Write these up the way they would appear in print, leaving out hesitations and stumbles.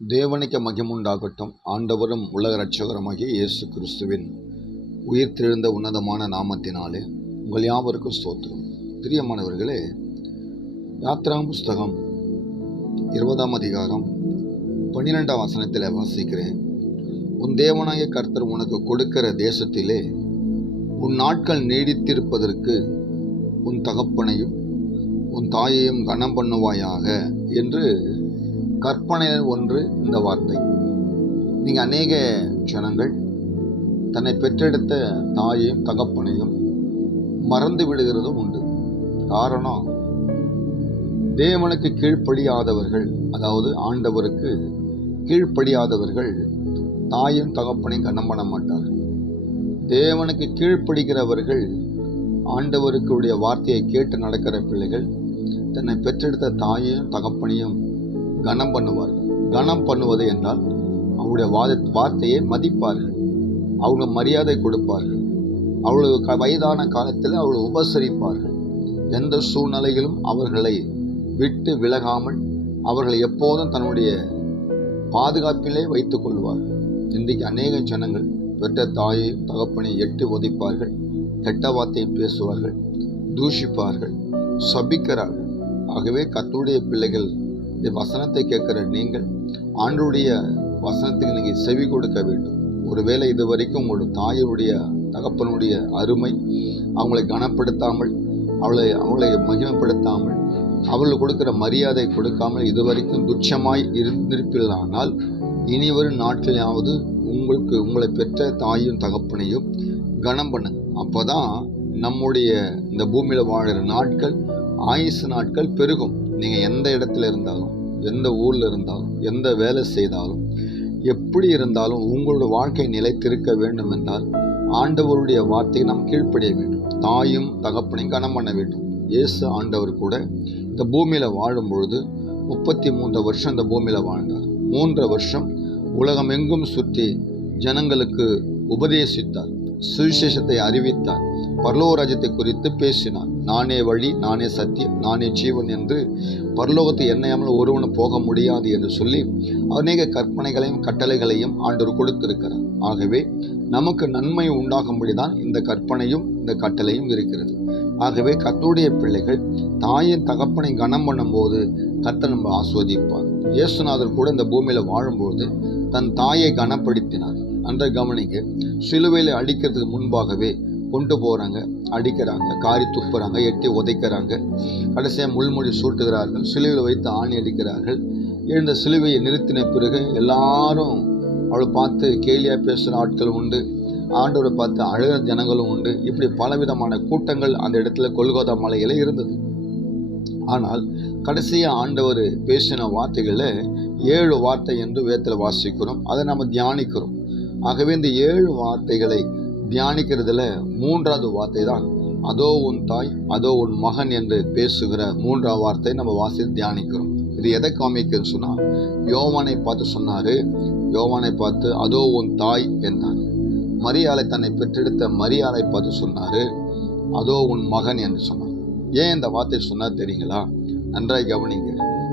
தேவனுக்கு மகிமுண்டாகட்டும். ஆண்டவரும் உலக இரட்சகருமாகிய இயேசு கிறிஸ்துவின் உயிர்த்தெழுந்த உன்னதமான நாமத்தினாலே உங்கள் யாவருக்கும் ஸ்தோத்திரம். பிரியமானவர்களே, யாத்ராம் புஸ்தகம் 20ஆம் அதிகாரம் 12ஆம் வசனத்தில் வாசிக்கிறேன். உன் தேவனாகிய கர்த்தர் உனக்கு கொடுக்கிற தேசத்திலே உன் நாட்கள் நீடித்திருப்பதற்கு உன் தகப்பனையும் உன் தாயையும் கனம் பண்ணுவாயாக என்று கற்பனை ஒன்று. இந்த வார்த்தை, நீங்கள் அநேக ஜனங்கள் தன்னை பெற்றெடுத்த தாயையும் தகப்பனையும் மறந்து விடுகிறதும் உண்டு. காரணம், தேவனுக்கு கீழ்ப்படியாதவர்கள், அதாவது ஆண்டவருக்கு கீழ்ப்படியாதவர்கள் தாயும் தகப்பனையும் கனம் பண்ண மாட்டார்கள். தேவனுக்கு கீழ்ப்படுகிறவர்கள், ஆண்டவருக்குடைய வார்த்தையை கேட்டு நடக்கிற பிள்ளைகள் தன்னை பெற்றெடுத்த தாயையும் தகப்பனையும் கனம் பண்ணுவார்கள். கனம் பண்ணுவது என்றால் அவருடைய வார்த்தையை மதிப்பார்கள், அவங்க மரியாதை கொடுப்பார்கள், அவளுக்கு வயதான காலத்தில் அவளை உபசரிப்பார்கள். எந்த சூழ்நிலையிலும் அவர்களை விட்டு விலகாமல் அவர்களை எப்போதும் தன்னுடைய பாதுகாப்பிலே வைத்துக் கொள்வார்கள். இன்றைக்கு அநேக ஜனங்கள் பெற்ற தாயை தகப்பனை எட்டு ஒதிப்பார்கள், கெட்ட வார்த்தையை பேசுவார்கள், தூஷிப்பார்கள், சபிக்கிறார்கள். ஆகவே கர்த்தருடைய பிள்ளைகள், இந்த வசனத்தை கேட்கிற நீங்கள் ஆண்டவருடைய வசனத்துக்கு நீங்கள் செவி கொடுக்க வேண்டும். ஒருவேளை இதுவரைக்கும் உங்களுடைய தாயுடைய தகப்பனுடைய அருமை அவங்களை கனப்படுத்தாமல், அவளை மகிமைப்படுத்தாமல், அவர்களுக்கு கொடுக்கிற மரியாதை கொடுக்காமல் இதுவரைக்கும் துச்சமாய் இருந்திருப்பீர்களானால், இனி வரும் நாட்களாவது உங்களை பெற்ற தாயும் தகப்பனையும் கனம் பண்ணுங்க. அப்போதான் நம்முடைய இந்த பூமியில் வாழ்கிற நாட்கள், ஆயுசு நாட்கள் பெருகும். நீங்கள் எந்த இடத்துல இருந்தாலும், எந்த ஊரில் இருந்தாலும், எந்த வேலை செய்தாலும், எப்படி இருந்தாலும் உங்களோட வாழ்க்கை நிலைத்திருக்க வேண்டும் என்றால் ஆண்டவருடைய வார்த்தையை நாம் கீழ்ப்படிய வேண்டும். தாயும் தகப்பனையும் கனம் பண்ண வேண்டும். இயேசு ஆண்டவர் கூட இந்த பூமியில் வாழும் பொழுது 33 வருஷம் இந்த பூமியில் வாழ்ந்தார். 3 வருஷம் உலகம் எங்கும் சுற்றி ஜனங்களுக்கு உபதேசித்தார், சுவிசேஷத்தை அறிவித்தார், பரலோக ராஜ்யத்தை குறித்து பேசினார். நானே வழி, நானே சத்தியம், நானே ஜீவன் என்று பரலோகத்தை எண்ணாமல் ஒருவனும் போக முடியாது என்று சொல்லி அநேக கற்பனைகளையும் கட்டளைகளையும் ஆண்டவர் கொடுத்திருக்கிறார். ஆகவே நமக்கு நன்மை உண்டாகும்படிதான் இந்த கற்பனையும் இந்த கட்டளையும் இருக்கிறது. ஆகவே கர்த்தருடைய பிள்ளைகள் தாயின் தகப்பனை கனம் பண்ணும்போது கர்த்தர் நம்ம ஆஸ்வதிப்பார். இயேசுநாதர் கூட இந்த பூமியில் வாழும்போது தன் தாயை கனப்படுத்தினார். அந்த கவனிக்க, சிலுவையில் அடிக்கிறதுக்கு முன்பாகவே கொண்டு போகிறாங்க, அடிக்கிறாங்க, காரி துப்புறாங்க, எட்டி உதைக்கிறாங்க, கடைசியாக முள்மொழி சூட்டுகிறார்கள், சிலுவையில் வைத்து ஆணி அடிக்கிறார்கள். இந்த சிலுவையை நிறுத்தின பிறகு எல்லாரும் அவளை பார்த்து கேலியாக பேசுகிற ஆட்கள் உண்டு, ஆண்டவரை பார்த்து அழுகிற ஜனங்களும் உண்டு. இப்படி பலவிதமான கூட்டங்கள் அந்த இடத்துல கொல்கோதா மலையில் இருந்தது. ஆனால் கடைசியாக ஆண்டவர் பேசின வார்த்தைகளை 7 வார்த்தை என்று வேதத்தில் வாசிக்கிறோம், அதை நம்ம தியானிக்கிறோம். ஆகவே இந்த 7 வார்த்தைகளை தியானிக்கிறதுல 3வது வார்த்தை தான் அதோ உன் தாய், அதோ உன் மகன் என்று பேசுகிற 3வது வார்த்தை நம்ம வாசித்து தியானிக்கிறோம். இது எதை காமிக்குன்னு சொன்னால், யோவானை பார்த்து சொன்னார், யோவானை பார்த்து அதோ உன் தாய் என்றார். மரியாளை தன்னை பெற்றெடுத்த மரியாளை பார்த்து சொன்னார், அதோ உன் மகன் என்று சொன்னார். ஏன் இந்த வார்த்தை சொன்னார் தெரியுங்களா? நன்றாய் கவனிங்க.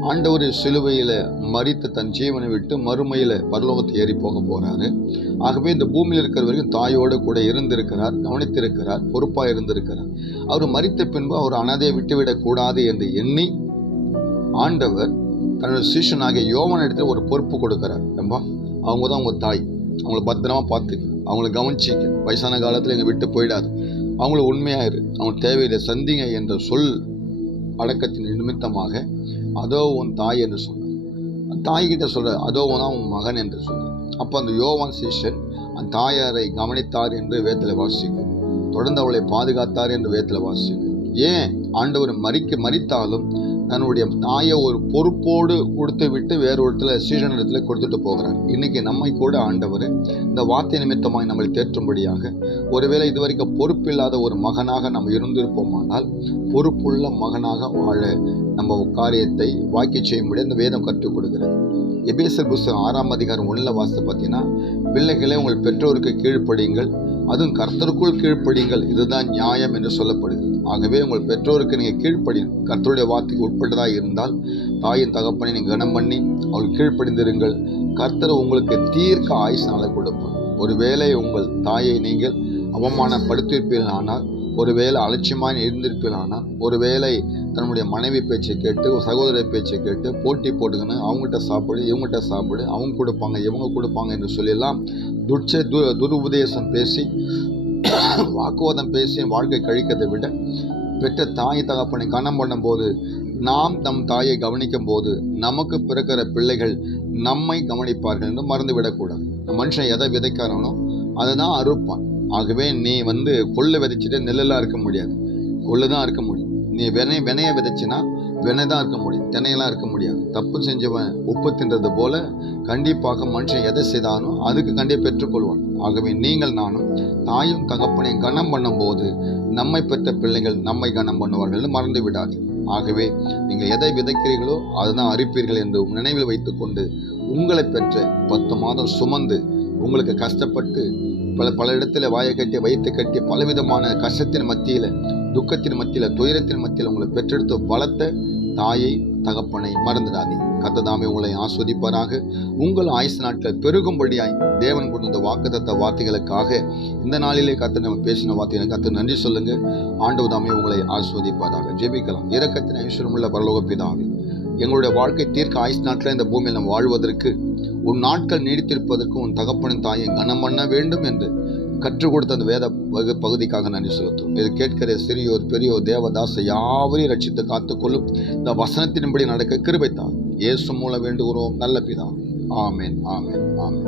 ஆண்டவர் சிலுவையில் மரித்து தன் ஜீவனை விட்டு மறுமையில் பரலோகத்தை ஏறி போக போகிறாரு. ஆகவே இந்த பூமியில் இருக்கிற வரைக்கும் தாயோடு கூட இருந்திருக்கிறார், கவனித்திருக்கிறார், பொறுப்பாக இருந்திருக்கிறார். அவர் மரித்த பின்பு அவர் அனாதையை விட்டுவிடக்கூடாது என்று எண்ணி ஆண்டவர் தன்னோட சீஷனாகிய யோவான் இடத்துல ஒரு பொறுப்பு கொடுக்கிறார். ரொம்ப அவங்க தான் உங்கள் தாய், அவங்கள பத்திரமா பார்த்துக்க, அவங்கள கவனிச்சிக்க, வயசான காலத்தில் எங்கள் விட்டு போயிடாது, அவங்கள உண்மையாயிரு, அவங்க தேவையில்லை சந்திங்க என்ற சொல் அடக்கத்தின் நிமித்தமாக அதோ உன் தாய் என்று சொன்னார். அந்த தாய்கிட்ட சொல்ற அதோ தான் உன் மகன் என்று சொன்னார். அப்போ அந்த யோவான் சீஷன் அந்த தாயாரை கவனித்தார் என்று வேதத்தில் வாசிக்கும், தொடர்ந்து அவளை பாதுகாத்தார் என்று வேதத்தில் வாசிக்கும். ஏன் ஆண்டவர் மரித்தாலும் தன்னுடைய தாயை ஒரு பொறுப்போடு கொடுத்து விட்டு வேறு இடத்துல சீஷனிடத்துல கொடுத்துட்டு போகிறார். இன்னைக்கு நம்மை கூட ஆண்டவர் இந்த வார்த்தை நிமித்தமாய் நம்மளை தேற்றும்படியாக, ஒருவேளை இதுவரைக்கும் பொறுப்பில்லாத ஒரு மகனாக நம்ம இருந்திருப்போமானால் பொறுப்புள்ள மகனாக வாழ நம்ம காரியத்தை வாக்கி செய்யும்படி அந்த வேதம் கற்றுக் கொடுக்கிறது. எபேசியர் புத்தகம் 6ஆம் அதிகாரம் 1 வாசித்து பார்த்தீங்கன்னா, பிள்ளைகளே உங்கள் பெற்றோருக்கு கீழ்ப்படியுங்கள், அதுவும் கர்த்தருக்குள் கீழ்ப்படியுங்கள், இதுதான் நியாயம் என்று சொல்லப்படுகிறது. ஆகவே உங்கள் பெற்றோருக்கு நீங்கள் கீழ்ப்படியும், கர்த்தருடைய வார்த்தைக்கு உட்பட்டதாக இருந்தால் தாயின் தகப்பனை நீங்கள் கனம் பண்ணி அவள் கீழ்ப்படிந்திருங்கள். கர்த்தர் உங்களுக்கு தீர்க்க ஆயுசு நாளை கொடுப்பார். ஒருவேளை உங்கள் தாயை நீங்கள் அவமானப்படுத்தியிருப்பீர்கள் ஆனால், ஒருவேளை அலட்சியமாக இருந்திருப்பீர்கள் ஆனால், ஒருவேளை தன்னுடைய மனைவி பேச்சை கேட்டு சகோதர பேச்சை கேட்டு போட்டி போட்டுக்கணும், அவங்ககிட்ட சாப்பிடு இவங்ககிட்ட சாப்பிடு, அவங்க கொடுப்பாங்க இவங்க கொடுப்பாங்க என்று சொல்லலாம் துருபதேசம் பேசி வாக்குவாதம் பேசி வாழ்க்கை கழிக்கிறதை விட, பெற்ற தாய் தகப்பனை கனம் பண்ணும்போது, நாம் நம் தாயை கவனிக்கும் போது நமக்கு பிறக்கிற பிள்ளைகள் நம்மை கவனிப்பார்கள் என்று மறந்துவிடக்கூடாது. மனுஷன் எதை விதைக்காரனோ அதை தான் அறுப்பான். ஆகவே நீ கொள்ளு விதைச்சிட்டு நெல்லெல்லாம் இருக்க முடியாது, கொள்ளு தான் இருக்க முடியும். நீ வினையை விதைச்சினா வினை தான் இருக்க முடியும், தினையெல்லாம் இருக்க முடியாது. தப்பு செஞ்சவன் உப்பு தின்றது போல கண்டிப்பாக மனுஷன் எதை செய்தானோ அதுக்கு கண்டிப்பாக பெற்றுக்கொள்வான். ஆகவே நீங்கள் நானும் தாயும் தகப்பனையும் கனம் பண்ணும்போது நம்மை பெற்ற பிள்ளைகள் நம்மை கனம் பண்ணுவார்கள் மறந்து விடாதீங்க. ஆகவே நீங்கள் எதை விதைக்கிறீர்களோ அதுதான் அறுப்பீர்கள் என்று நினைவில் வைத்துக்கொண்டு, உங்களை பெற்ற 10 மாதம் சுமந்து உங்களுக்கு கஷ்டப்பட்டு பல இடத்துல வாயை கட்டி வயிற்றை கட்டி பலவிதமான கஷ்டத்தின் மத்தியில், துக்கத்தின் மத்தியில், துயரத்தின் மத்தியில் உங்களை பெற்றெடுத்த பலத்த தாயை தகப்பனை மறந்துடாதீங்க. கர்த்தர் உங்களை ஆஸ்வதிப்பாராக. உங்கள் ஆயுசு நாட்கள் பெருகும்படியாய் தேவன் கொண்டு இந்த வாக்குத்தத்த வார்த்தைகளுக்காக இந்த நாளிலே கர்த்தர் நம்ம பேசின வார்த்தைகளை கர்த்தர் நன்றி சொல்லுங்க. ஆண்டவர் தாமே உங்களை ஆஸ்வதிப்பாராக. ஜெபிக்கலாம். இரக்கத்தின் ஐஸ்வரமுள்ள பரலோக பிதாவே, எங்களுடைய வாழ்க்கை தீர்க்க ஆயுசு நாட்களில் இந்த பூமியில் நம்ம வாழ்வதற்கு, உன் நாட்கள் நீடித்திருப்பதற்கு உன் தகப்பனின் தாயை கனம் பண்ண வேண்டும் என்று கற்றுக் கொடுத்த அந்த வேத பகுதிக்காக நன்றி செலுத்தும். இது கேட்கிற சிறியோர் பெரியோர் தேவதாச யாவரையும் ரட்சித்து காத்துக்கொள்ளும். இந்த வசனத்தின்படி நடக்க கிருபை தாரும். இயேசு மூலம் வேண்டுகிறோம் நல்ல பிதாவே. ஆமென், ஆமென், ஆமென்.